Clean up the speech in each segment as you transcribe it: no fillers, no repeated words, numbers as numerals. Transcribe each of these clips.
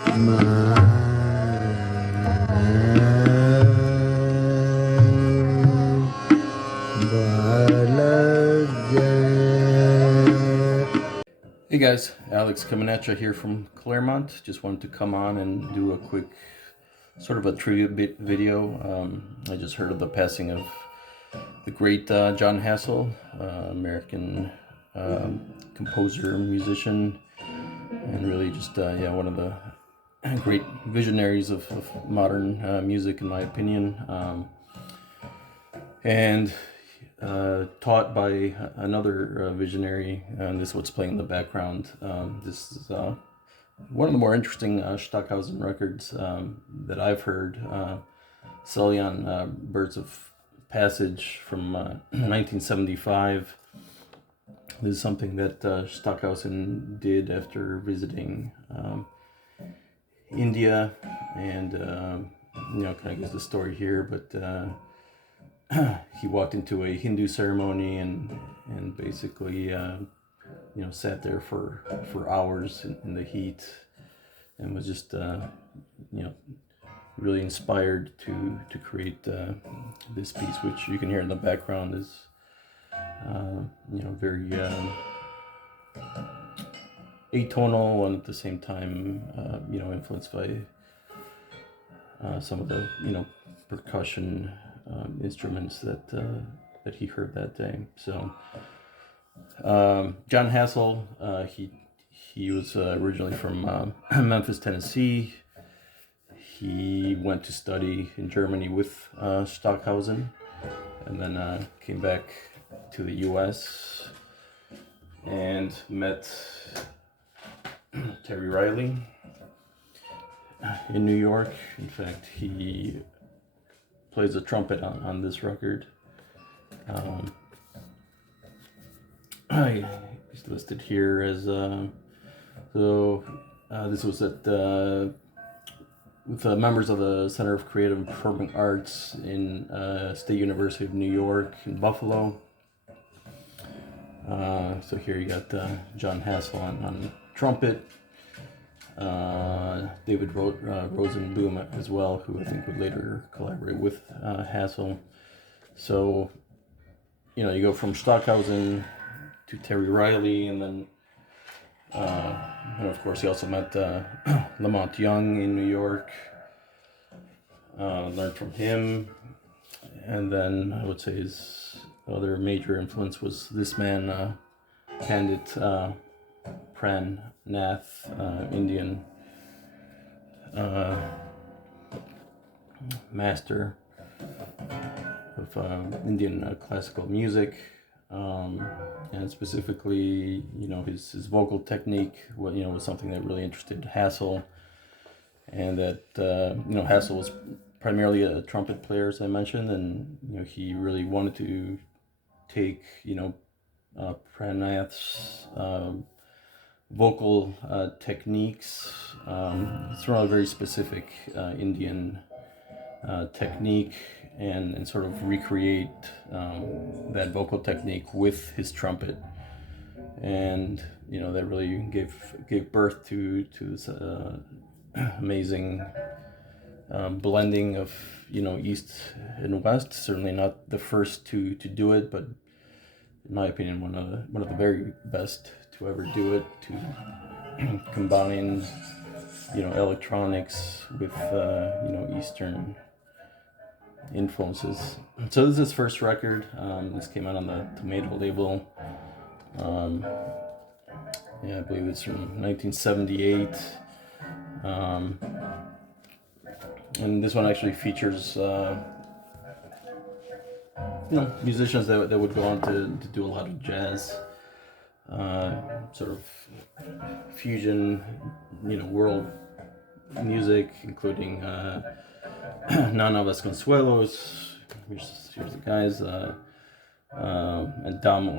Hey guys, Alex coming at you here from Claremont. Just wanted to come on and do a quick sort of a tribute video. I just heard of the passing of the great John Hassell, American composer, musician, and really just one of the great visionaries of modern music, in my opinion. And taught by another visionary, and this is what's playing in the background. This is one of the more interesting Stockhausen records that I've heard. Ceylon Birds of Passage from 1975. This is something that Stockhausen did after visiting India, and kind of gives the story here, but he walked into a Hindu ceremony and basically sat there for hours in the heat, and was just really inspired to create this piece, which you can hear in the background is very atonal, and at the same time influenced by some of the percussion instruments that he heard that day. So John Hassell, he was originally from Memphis, Tennessee. He went to study in Germany with Stockhausen, and then came back to the U.S. and met Terry Riley in New York. In fact, he plays a trumpet on this record. He's listed here as this was at with members of the Center of Creative and Performing Arts in State University of New York in Buffalo. So here you got John Hassell on trumpet, David Rosenboom as well, who I think would later collaborate with Hassell. So you go from Stockhausen to Terry Riley, and then of course he also met Lamont Young in New York, learned from him, and then I would say his other major influence was this man, Pandit Pran Nath, Indian master of Indian classical music, and specifically, his vocal technique, was something that really interested Hassell, and that Hassell was primarily a trumpet player, as I mentioned, and he really wanted to take Pranath's vocal techniques. It's sort of a very specific Indian technique, and sort of recreate that vocal technique with his trumpet, and that really gave birth to this amazing blending of East and West. Certainly not the first to do it, but in my opinion one of the very best to ever do it, to combine electronics with Eastern influences. So this is his first record. This came out on the Tomato label. I believe it's from 1978. And this one actually features musicians that would go on to do a lot of jazz, sort of fusion, world music, including Nana Vasconcelos. Here's the guys, Adamo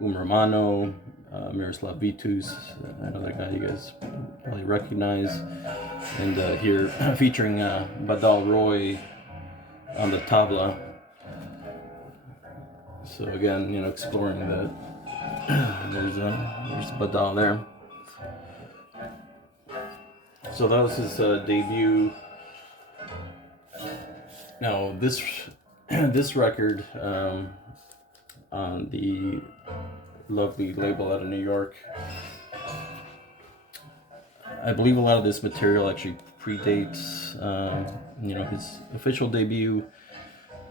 Umramano, Miroslav Vitus, another guy you guys probably recognize, and here featuring Badal Roy on the tabla. So again, exploring the there's Badal there. So that was his debut. Now this this record on the lovely label out of New York, I believe a lot of this material actually predates his official debut.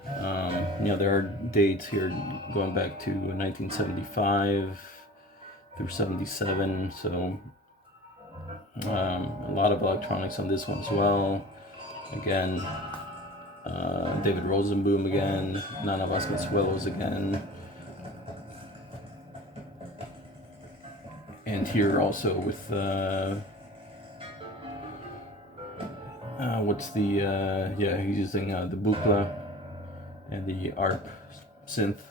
There are dates here going back to 1975 through 77, so a lot of electronics on this one as well. Again, David Rosenboom again, Nana Vasconcelos again, and here also with he's using the Buchla and the ARP synth.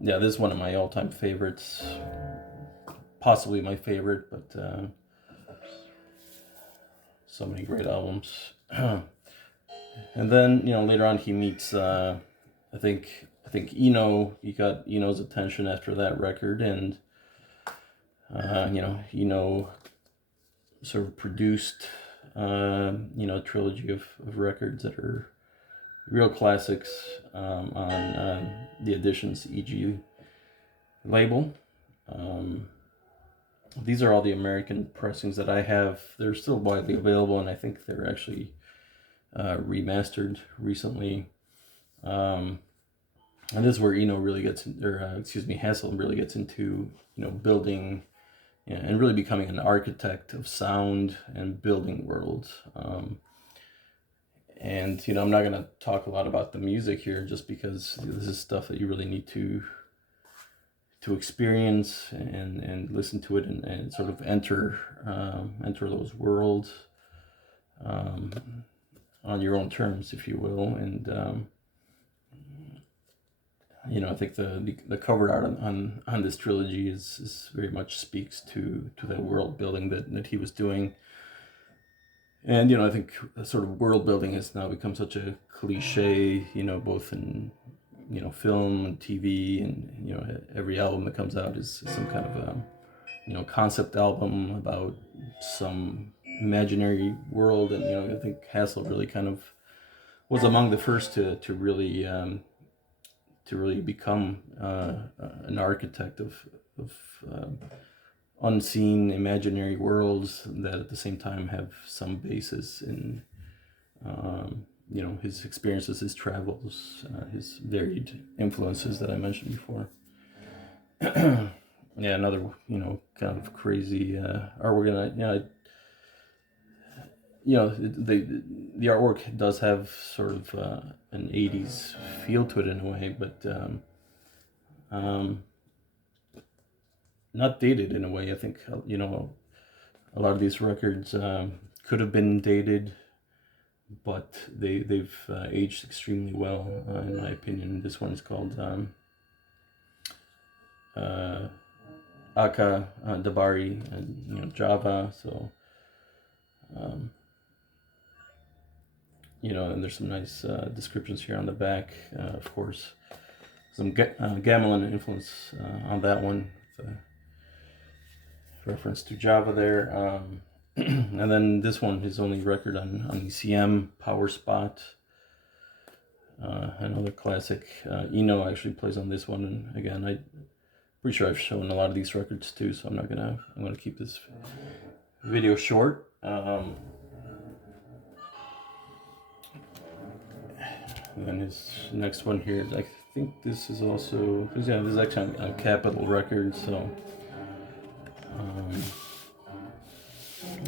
This is one of my all-time favorites, possibly my favorite, but so many great albums. And then later on he meets I think Eno. He got Eno's attention after that record, and Eno sort of produced a trilogy of records that are real classics on the Editions EG label. These are all the American pressings that I have. They're still widely available, and I think they're actually remastered recently. And this is where Eno really gets, Hassell really gets into building and really becoming an architect of sound and building worlds. And I'm not gonna talk a lot about the music here, just because this is stuff that you really need to experience and listen to it and sort of enter those worlds on your own terms, if you will. And I think the cover art on this trilogy is very much speaks to that world building that he was doing. And I think sort of world building has now become such a cliche, both in film and TV, and every album that comes out is some kind of concept album about some imaginary world. And I think Hassell really kind of was among the first to really become an architect of unseen imaginary worlds that at the same time have some basis in his experiences, his travels, his varied influences that I mentioned before. Another kind of crazy artwork. The artwork does have sort of an 80s feel to it in a way, but not dated in a way. I think a lot of these records could have been dated, but they've aged extremely well, in my opinion. This one is called Aka Dabari, and Java. So and there's some nice descriptions here on the back. Of course, some gamelan influence on that one. Reference to Java there. And then this one, his only record on ECM, Power Spot. Another classic. Eno actually plays on this one, and again, I'm pretty sure I've shown a lot of these records too, so I'm gonna keep this video short. And then his next one here, I think this is also, this is actually on Capitol Records, so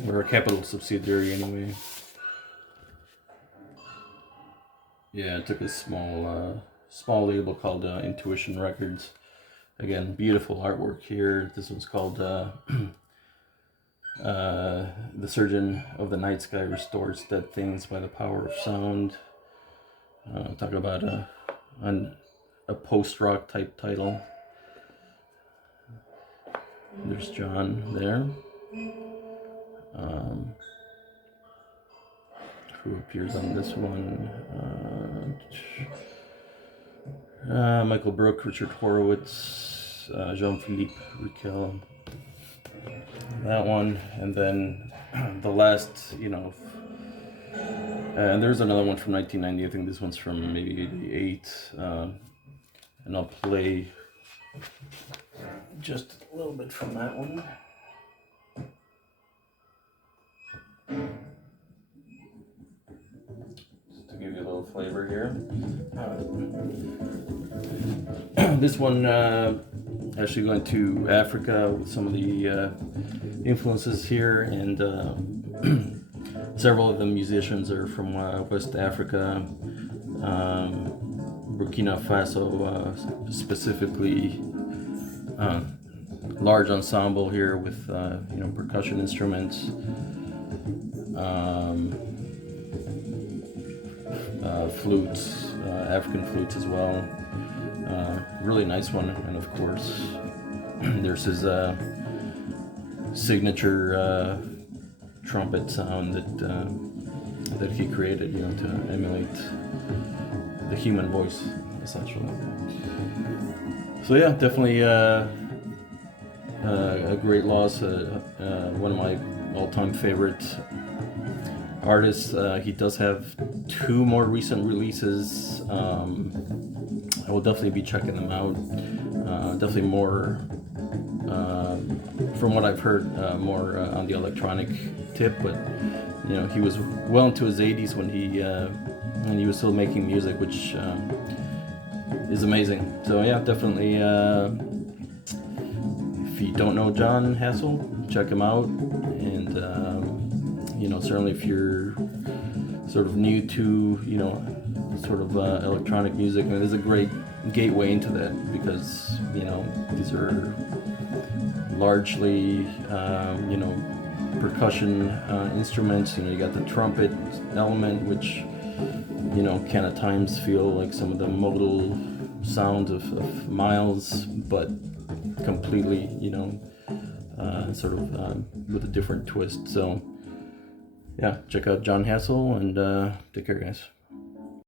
we're a Capitol subsidiary anyway. I took a small label called Intuition Records. Again, beautiful artwork here. This one's called The Surgeon of the Night Sky Restores Dead Things by the Power of Sound. Talk about a post-rock type title. There's John there, who appears on this one. Michael Brook, Richard Horowitz, Jean-Philippe Riquel. That one, and then the last, and there's another one from 1990. I think this one's from maybe 88. And I'll play just a little bit from that one. Just to give you a little flavor here. This one actually going to Africa with some of the influences here, and several of the musicians are from West Africa, Burkina Faso specifically. Large ensemble here with percussion instruments, flutes, African flutes as well. Really nice one, and of course there's his signature trumpet sound that he created, to emulate the human voice, essentially. So yeah, definitely a great loss. One of my all-time favorite artists. He does have 2 more recent releases. I will definitely be checking them out. Definitely more, from what I've heard, more on the electronic tip. But he was well into his 80s when he was still making music, which is amazing. So yeah, definitely. If you don't know John Hassell, check him out. And certainly if you're sort of new to sort of electronic music, and there's a great gateway into that, because these are largely percussion instruments. You got the trumpet element, which can at times feel like some of the modal sounds of Miles, but completely sort of with a different twist. So yeah, check out John Hassell, and take care, guys.